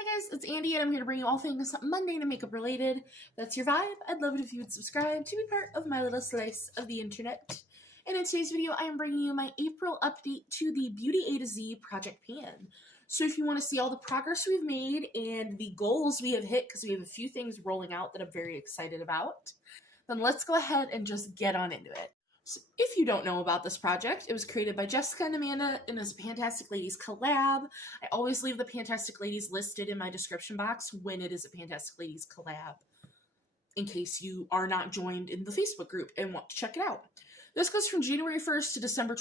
Hi guys, it's Andy and I'm here to bring you all things mundane and makeup related. If that's your vibe, I'd love it if you would subscribe to be part of my little slice of the internet. And in today's video, I am bringing you my April update to the Beauty A to Z Project Pan. So if you want to see all the progress we've made and the goals we have hit, because we have a few things rolling out that I'm very excited about, then let's go ahead and just get on into it. So if you don't know about this project, it was created by Jessica and Amanda and is a Pantastic Ladies collab. I always leave the Pantastic Ladies listed in my description box when it is a Pantastic Ladies collab, in case you are not joined in the Facebook group and want to check it out. This goes from January 1st to December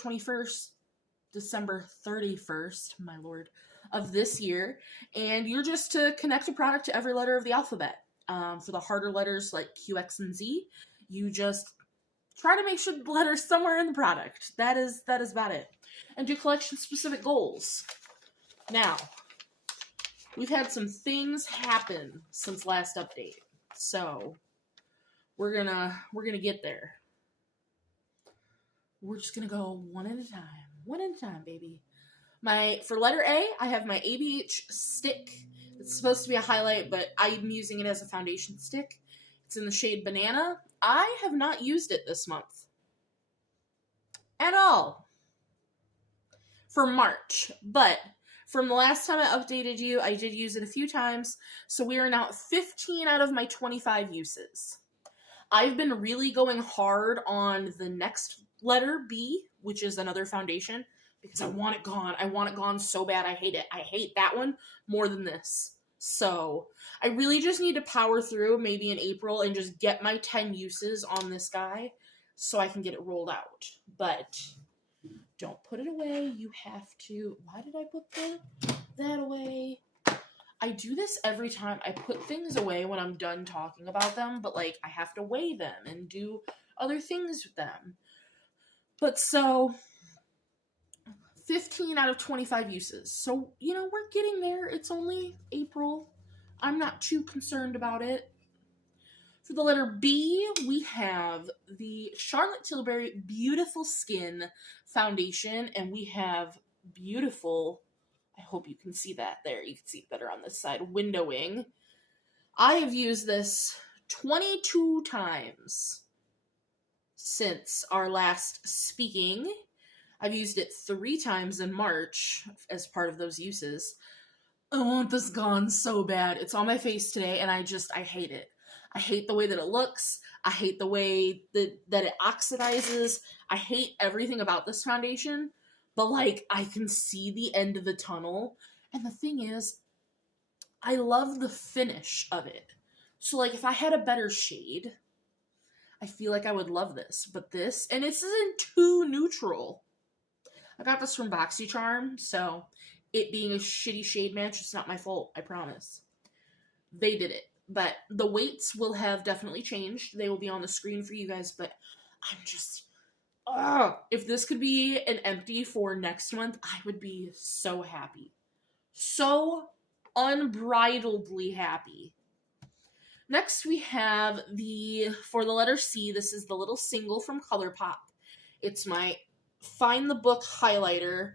31st, my lord, of this year. And you're just to connect a product to every letter of the alphabet. For the harder letters like Q, X, and Z, you just try to make sure the letter's somewhere in the product. That is about it. And do collection-specific goals. Now, we've had some things happen since last update, so we're gonna get there. We're just gonna go one at a time, baby. For letter A, I have my ABH stick. It's supposed to be a highlight, but I'm using it as a foundation stick. It's in the shade Banana. I have not used it this month at all for March, but from the last time I updated you, I did use it a few times, so we are now at 15 out of my 25 uses. I've been really going hard on the next letter, B, which is another foundation, because I want it gone. I want it gone so bad. I hate it. I hate that one more than this. So I really just need to power through maybe in April and just get my 10 uses on this guy so I can get it rolled out. But don't put it away. You have to. Why did I put that away? I do this every time. I put things away when I'm done talking about them, but like I have to weigh them and do other things with them. But so 15 out of 25 uses. So, you know, we're getting there. It's only April. I'm not too concerned about it. For the letter B, we have the Charlotte Tilbury Beautiful Skin Foundation, and we have beautiful, I hope you can see that there. You can see it better on this side, windowing. I have used this 22 times since our last speaking. I've used it 3 times in March as part of those uses. I want this gone so bad. It's on my face today, and I hate it. I hate the way that it looks. I hate the way that it oxidizes. I hate everything about this foundation, but, like, I can see the end of the tunnel. And the thing is, I love the finish of it. So, like, if I had a better shade, I feel like I would love this. But this, and this isn't too neutral. I got this from BoxyCharm, so it being a shitty shade match, it's not my fault, I promise. They did it. But the weights will have definitely changed. They will be on the screen for you guys, but I'm just, if this could be an empty for next month, I would be so happy. So unbridledly happy. Next we have for the letter C, this is the little single from ColourPop. It's my Find the Book highlighter.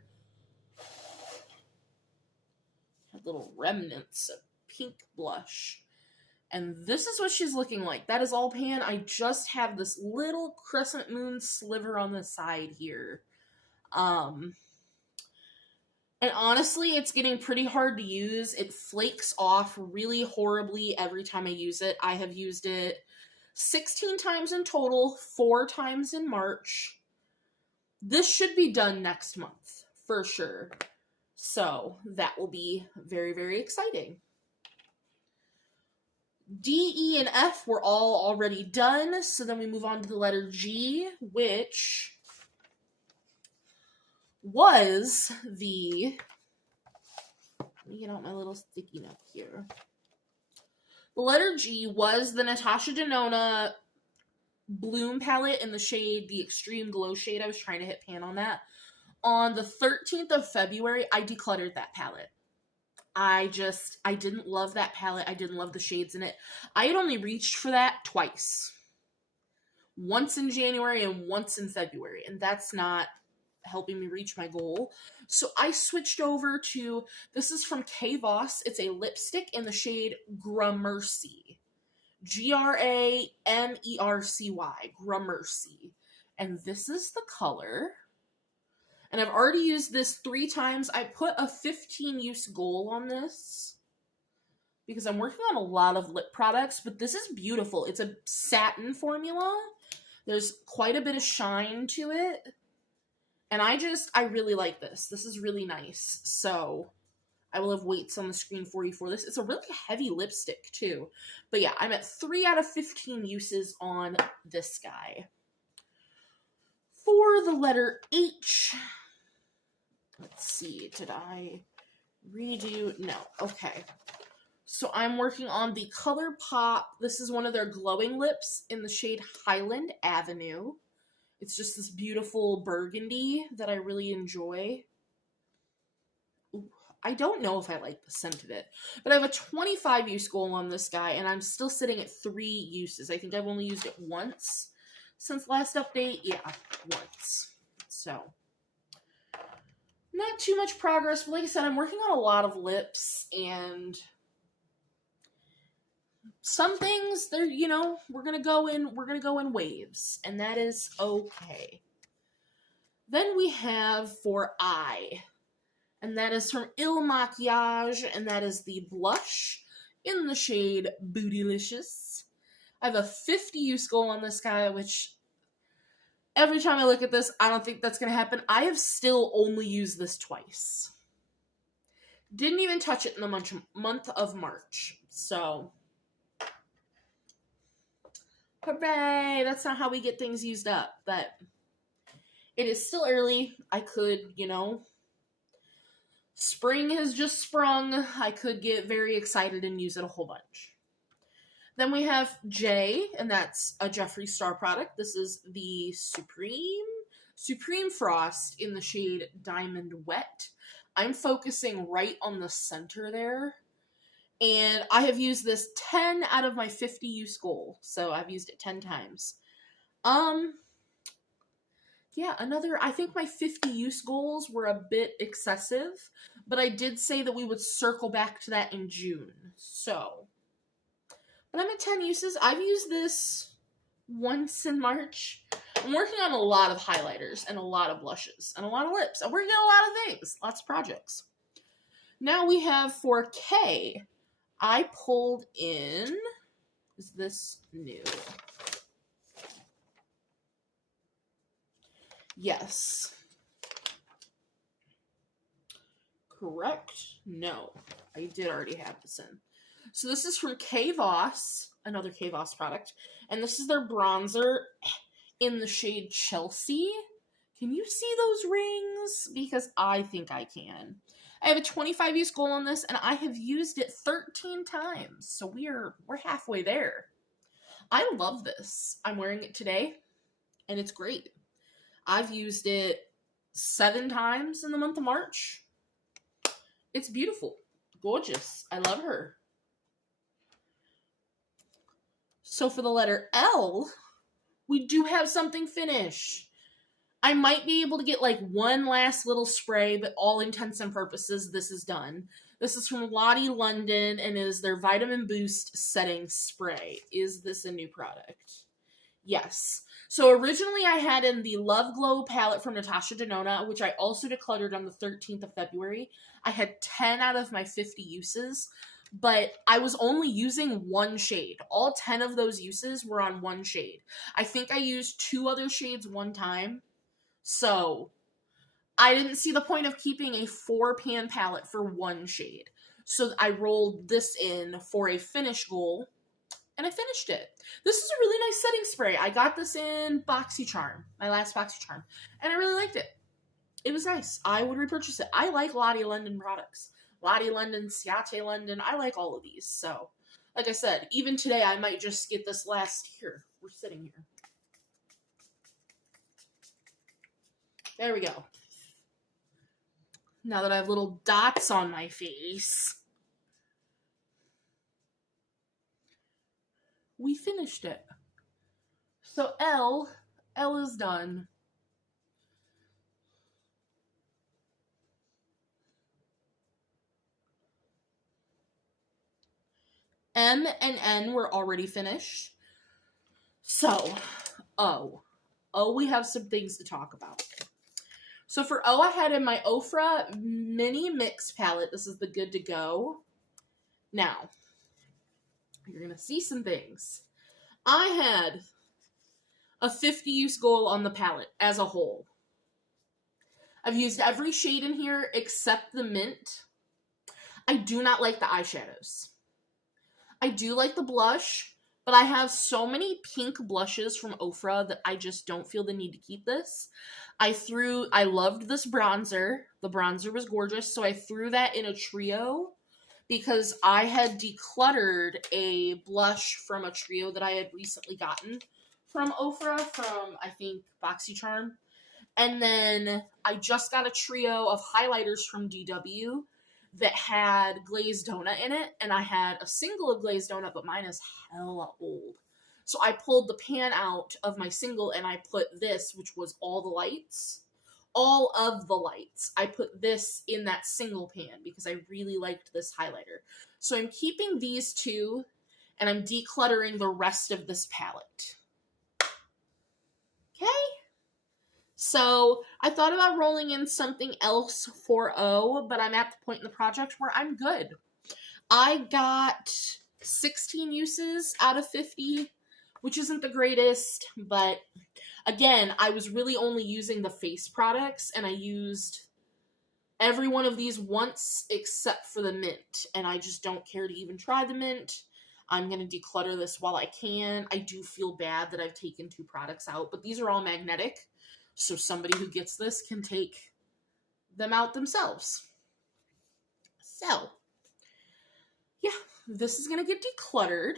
Had little remnants of pink blush. And this is what she's looking like. That is all pan. I just have this little crescent moon sliver on the side here. And honestly, it's getting pretty hard to use. It flakes off really horribly every time I use it. I have used it 16 times in total, 4 times in March. This should be done next month, for sure. So, that will be very, very exciting. D, E, and F were all already done, so then we move on to the letter G, which was let me get out my little sticky note here. The letter G was the Natasha Denona Bloom palette in the shade, the Extreme Glow shade. I was trying to hit pan on that. On the 13th of February, I decluttered that palette. I didn't love that palette. I didn't love the shades in it. I had only reached for that twice. Once in January and once in February. And that's not helping me reach my goal. So I switched over to, this is from K.voss. It's a lipstick in the shade Gramercy. Gramercy. Gramercy. And this is the color. And I've already used this 3 times. I put a 15-use goal on this because I'm working on a lot of lip products, but this is beautiful. It's a satin formula. There's quite a bit of shine to it. And I really like this. This is really nice. So I will have weights on the screen for you for this. It's a really heavy lipstick too. But yeah, I'm at 3 out of 15 uses on this guy. For the letter H, let's see, did I redo? No, okay. So I'm working on the ColourPop. This is one of their glowing lips in the shade Highland Avenue. It's just this beautiful burgundy that I really enjoy. Ooh, I don't know if I like the scent of it, but I have a 25-use goal on this guy, and I'm still sitting at 3 uses. I think I've only used it once since last update. Yeah, once. So, not too much progress, but like I said, I'm working on a lot of lips, and some things, they're, you know, we're gonna go in waves, and that is okay. Then we have for eye, and that is from Il Makiage, and that is the blush in the shade Bootylicious. I have a 50-use goal on this guy, which every time I look at this, I don't think that's gonna happen. I have still only used this twice. Didn't even touch it in the month of March, so hooray! That's not how we get things used up, but it is still early. I could, you know, spring has just sprung. I could get very excited and use it a whole bunch. Then we have J, and that's a Jeffree Star product. This is the Supreme Frost in the shade Diamond Wet. I'm focusing right on the center there. And I have used this 10 out of my 50-use goal. So I've used it 10 times. Yeah, I think my 50-use goals were a bit excessive. But I did say that we would circle back to that in June. So, but I'm at 10 uses. I've used this once in March. I'm working on a lot of highlighters and a lot of blushes and a lot of lips. I'm working on a lot of things. Lots of projects. Now we have for K, I pulled in, is this new? Yes. Correct? No. I did already have this in. So this is from K.voss, another K.voss product, and this is their bronzer in the shade Chelsea. Can you see those rings? Because I think I can. I have a 25-use goal on this, and I have used it 13 times, so we're halfway there. I love this. I'm wearing it today, and it's great. I've used it 7 times in the month of March. It's beautiful. Gorgeous. I love her. So for the letter L, we do have something finished. I might be able to get like one last little spray, but all intents and purposes, this is done. This is from Ciate London and is their Vitamin Boost Setting Spray. Is this a new product? Yes. So originally I had in the Love Glow palette from Natasha Denona, which I also decluttered on the 13th of February. I had 10 out of my 50 uses, but I was only using one shade. All 10 of those uses were on one shade. I think I used 2 other shades one time. So I didn't see the point of keeping a 4-pan palette for one shade. So I rolled this in for a finish goal, and I finished it. This is a really nice setting spray. I got this in BoxyCharm, my last BoxyCharm, and I really liked it. It was nice. I would repurchase it. I like Ciate London products. Ciate London, Ciate London, I like all of these. So, like I said, even today I might just get this last here. We're sitting here. There we go. Now that I have little dots on my face, we finished it. So L is done. M and N were already finished. So, O, we have some things to talk about. So for O, I had in my Ofra Mini Mix palette. This is the Good to Go. Now, you're going to see some things. I had a 50 use goal on the palette as a whole. I've used every shade in here except the mint. I do not like the eyeshadows. I do like the blush, but I have so many pink blushes from Ofra that I just don't feel the need to keep this. I loved this bronzer. The bronzer was gorgeous, so I threw that in a trio because I had decluttered a blush from a trio that I had recently gotten from Ofra from, I think, BoxyCharm. And then I just got a trio of highlighters from DW that had glazed donut in it, and I had a single of glazed donut, but mine is hella old. So I pulled the pan out of my single and I put this, which was all of the lights. I put this in that single pan because I really liked this highlighter. So I'm keeping these two and I'm decluttering the rest of this palette. Okay? So I thought about rolling in something else for O, but I'm at the point in the project where I'm good. I got 16 uses out of 50, which isn't the greatest, but again, I was really only using the face products, and I used every one of these once except for the mint, and I just don't care to even try the mint. I'm going to declutter this while I can. I do feel bad that I've taken 2 products out, but these are all magnetic. So somebody who gets this can take them out themselves. So, yeah, this is going to get decluttered.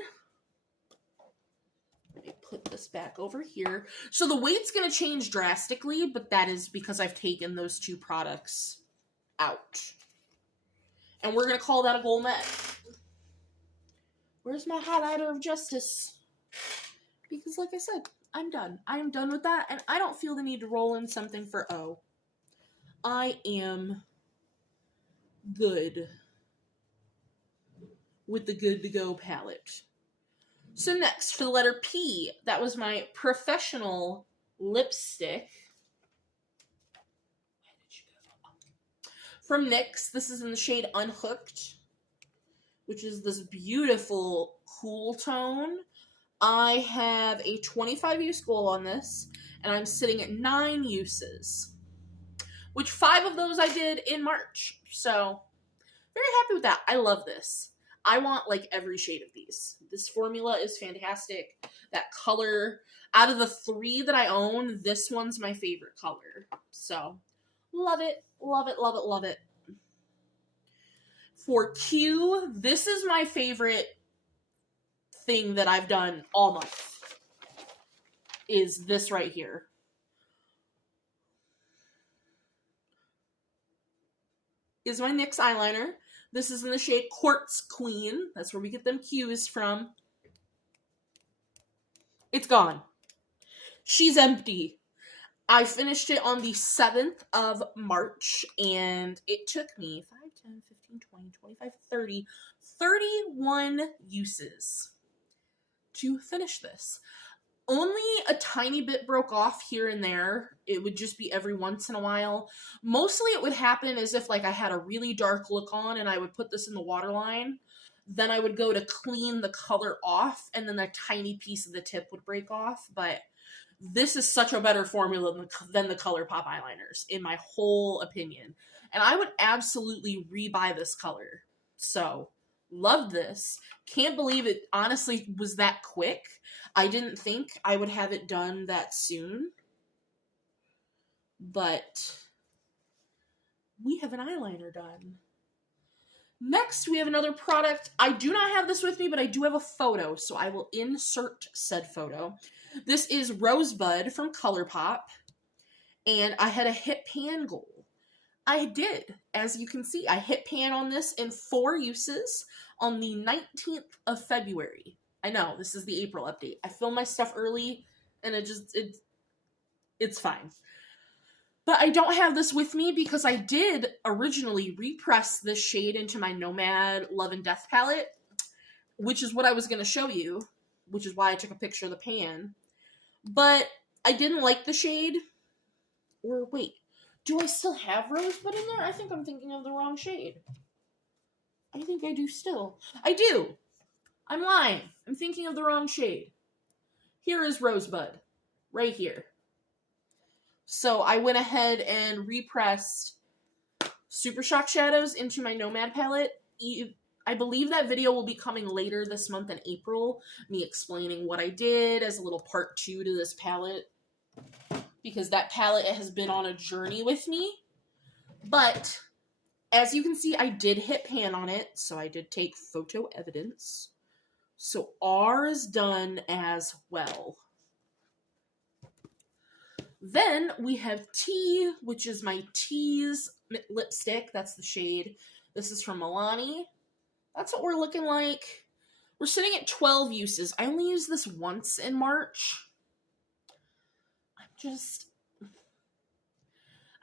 Let me put this back over here. So the weight's going to change drastically, but that is because I've taken those 2 products out. And we're going to call that a goal met. Where's my highlighter of justice? Because like I said, I'm done. I am done with that, and I don't feel the need to roll in something for O. I am good with the Good to Go palette. So next, for the letter P, that was my professional lipstick. Where did you go? From NYX, this is in the shade Unhooked, which is this beautiful cool tone. I have a 25 use goal on this, and I'm sitting at 9 uses, which 5 of those I did in March. So, very happy with that. I love this. I want, like, every shade of these. This formula is fantastic. That color, out of the 3 that I own, this one's my favorite color. So, love it, love it, love it, love it. For Q, this is my favorite thing that I've done all month, is this right here. Is my NYX eyeliner. This is in the shade Quartz Queen. That's where we get them Qs from. It's gone. She's empty. I finished it on the 7th of March, and it took me 5, 10, 15, 20, 25, 30, 31 uses to finish this. Only a tiny bit broke off here and there. It would just be every once in a while. Mostly it would happen as if like I had a really dark look on and I would put this in the waterline. Then I would go to clean the color off and then a tiny piece of the tip would break off. But this is such a better formula than the ColourPop eyeliners, in my whole opinion. And I would absolutely rebuy this color. So, love this. Can't believe it honestly was that quick. I didn't think I would have it done that soon. But we have an eyeliner done. Next, we have another product. I do not have this with me, but I do have a photo, so I will insert said photo. This is Rosebud from ColourPop, and I had a hit pan goal. I did. As you can see, I hit pan on this in 4 uses on the 19th of February. I know, this is the April update. I filmed my stuff early, and it's fine. But I don't have this with me because I did originally repress this shade into my Nomad Love and Death palette. which is what I was going to show you, which is why I took a picture of the pan. But I didn't like the shade. Or wait, do I still have Rosebud in there? I think I'm thinking of the wrong shade. I think I do still. I do. I'm lying. I'm thinking of the wrong shade. Here is Rosebud. Right here. So I went ahead and repressed Super Shock Shadows into my Nomad palette. I believe that video will be coming later this month in April. Me explaining what I did as a little part 2 to this palette. Because that palette has been on a journey with me. But as you can see, I did hit pan on it. So I did take photo evidence. So R is done as well. Then we have T, which is my Tease lipstick. That's the shade. This is from Milani. That's what we're looking like. We're sitting at 12 uses. I only used this once in March.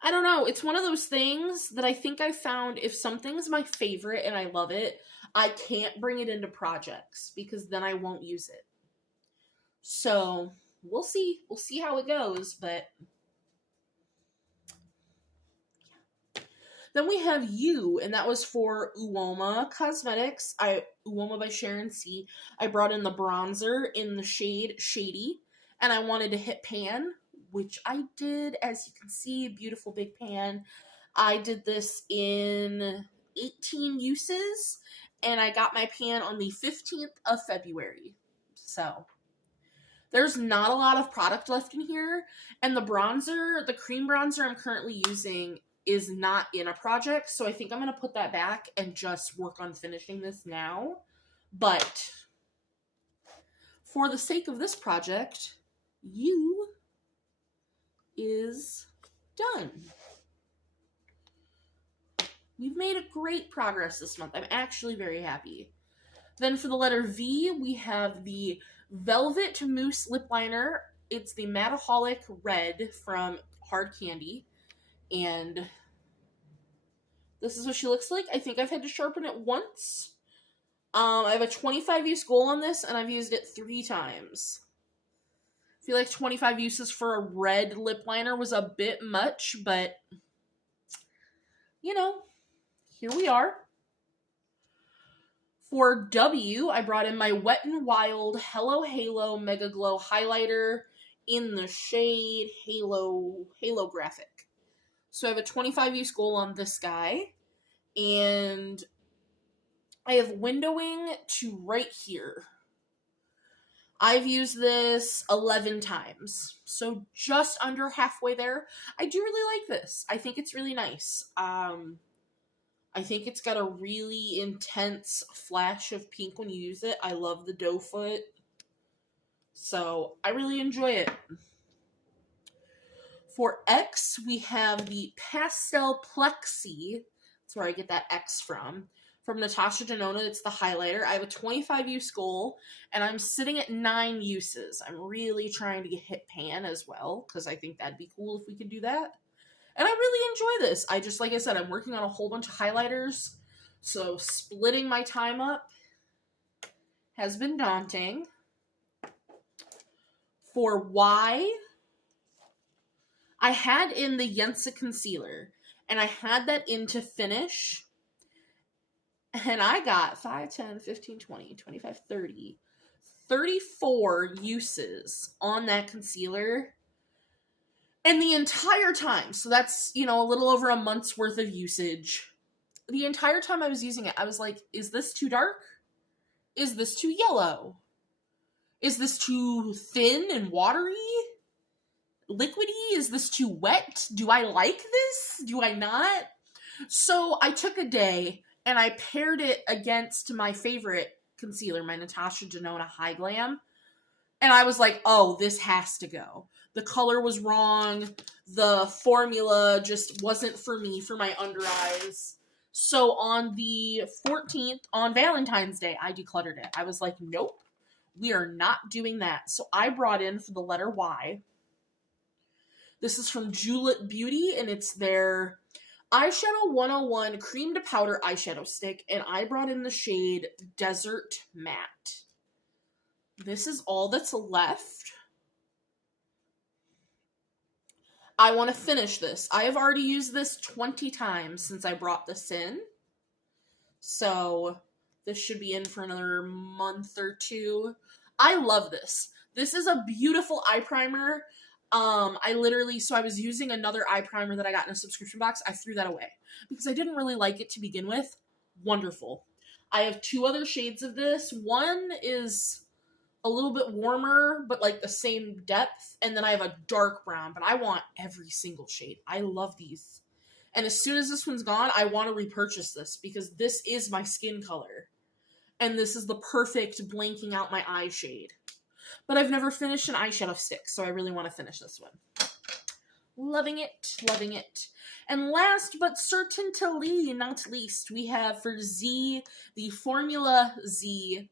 I don't know. It's one of those things that I think I found if something's my favorite and I love it, I can't bring it into projects because then I won't use it. So we'll see. We'll see how it goes, but yeah. Then we have You, and that was for Uoma Cosmetics. Uoma by Sharon C. I brought in the bronzer in the shade Shady, and I wanted to hit pan, which I did. As you can see, beautiful big pan. I did this in 18 uses, and I got my pan on the 15th of February. So there's not a lot of product left in here, and the bronzer, the cream bronzer I'm currently using is not in a project, so I think I'm going to put that back and just work on finishing this now. But for the sake of this project, You is done. We've made a great progress this month. I'm actually very happy. Then for the letter V, we have the Velvet Mousse Lip Liner. It's the Mataholic Red from Hard Candy. And this is what she looks like. I think I've had to sharpen it once. I have a 25 use goal on this, and I've used it 3 times. I feel like 25 uses for a red lip liner was a bit much, but, you know, here we are. For W, I brought in my Wet n Wild Hello Halo Mega Glow Highlighter in the shade Halo Graphic. So I have a 25 use goal on this guy, and I have windowing to right here. I've used this 11 times, so just under halfway there. I do really like this. I think it's really nice. I think it's got a really intense flash of pink when you use it. I love the doe foot, so I really enjoy it. For X, we have the Pastel Plexi. That's where I get that X from Natasha Denona. It's the highlighter. I have a 25 use goal, and I'm sitting at 9 uses. I'm really trying to hit pan as well, because I think that'd be cool if we could do that. And I really enjoy this. Like I said, I'm working on a whole bunch of highlighters, so splitting my time up has been daunting. For Y, I had in the Yensa concealer, and I had that in to finish, and I got 5, 10, 15, 20, 25, 30, 34 uses on that concealer. And the entire time, so that's, a little over a month's worth of usage. The entire time I was using it, I was like, is this too dark? Is this too yellow? Is this too thin and watery? Liquidy? Is this too wet? Do I like this? Do I not? So I took a day and I paired it against my favorite concealer, my Natasha Denona High Glam. And I was like, oh, this has to go. The color was wrong. The formula just wasn't for me, for my under eyes. So on the 14th, on Valentine's Day, I decluttered it. I was like, nope, we are not doing that. So I brought in for the letter Y. This is from Julep Beauty, and it's their Eyeshadow 101 Cream to Powder Eyeshadow Stick, and I brought in the shade Desert Matte. This is all that's left. I want to finish this. I have already used this 20 times since I brought this in. So this should be in for another month or two. I love this. This is a beautiful eye primer. I was using another eye primer that I got in a subscription box. I threw that away because I didn't really like it to begin with. Wonderful. I have 2 other shades of this. One is a little bit warmer, but like the same depth. And then I have a dark brown, but I want every single shade. I love these. And as soon as this one's gone, I want to repurchase this because this is my skin color. And this is the perfect blanking out my eye shade. But I've never finished an eyeshadow stick, so I really want to finish this one. Loving it, loving it. And last but certainly not least, we have for Z, the Formula Z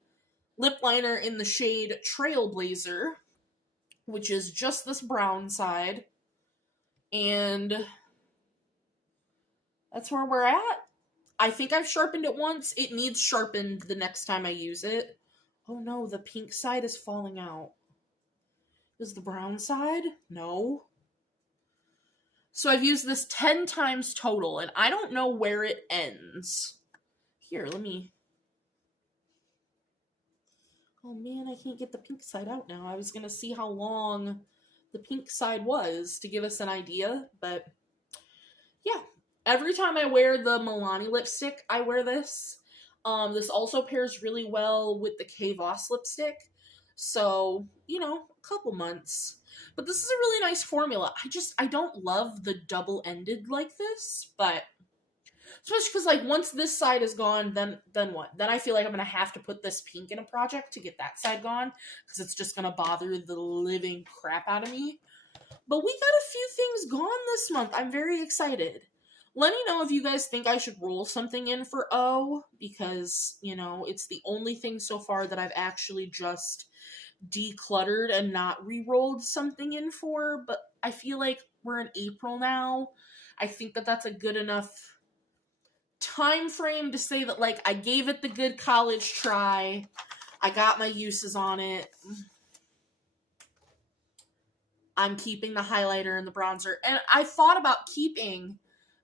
lip liner in the shade Trailblazer, which is just this brown side. And that's where we're at. I think I've sharpened it once. It needs sharpened the next time I use it. Oh no, the pink side is falling out. Is the brown side? No. So I've used this 10 times total, and I don't know where it ends. Here, let me... Oh man, I can't get the pink side out now. I was going to see how long the pink side was to give us an idea, but yeah. Every time I wear the Milani lipstick, I wear this. This also pairs really well with the K.voss lipstick. So, you know, a couple months. But this is a really nice formula. I don't love the double-ended like this, but especially because, like, once this side is gone, then what? Then I feel like I'm going to have to put this pink in a project to get that side gone, because it's just going to bother the living crap out of me. But we got a few things gone this month. I'm very excited. Let me know if you guys think I should roll something in for O, because, you know, it's the only thing so far that I've actually just decluttered and not re-rolled something in for, but I feel like we're in April now. I think that that's a good enough time frame to say that, like, I gave it the good college try. I got my uses on it. I'm keeping the highlighter and the bronzer, and I thought about keeping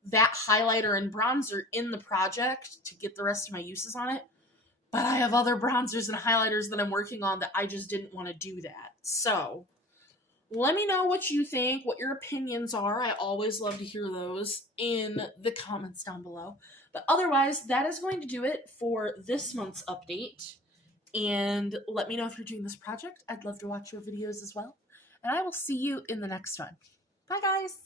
that highlighter and bronzer in the project to get the rest of my uses on it, but I have other bronzers and highlighters that I'm working on that I just didn't want to do that. So let me know what you think, what your opinions are. I always love to hear those in the comments down below. But otherwise, that is going to do it for this month's update. And let me know if you're doing this project. I'd love to watch your videos as well. And I will see you in the next one. Bye, guys.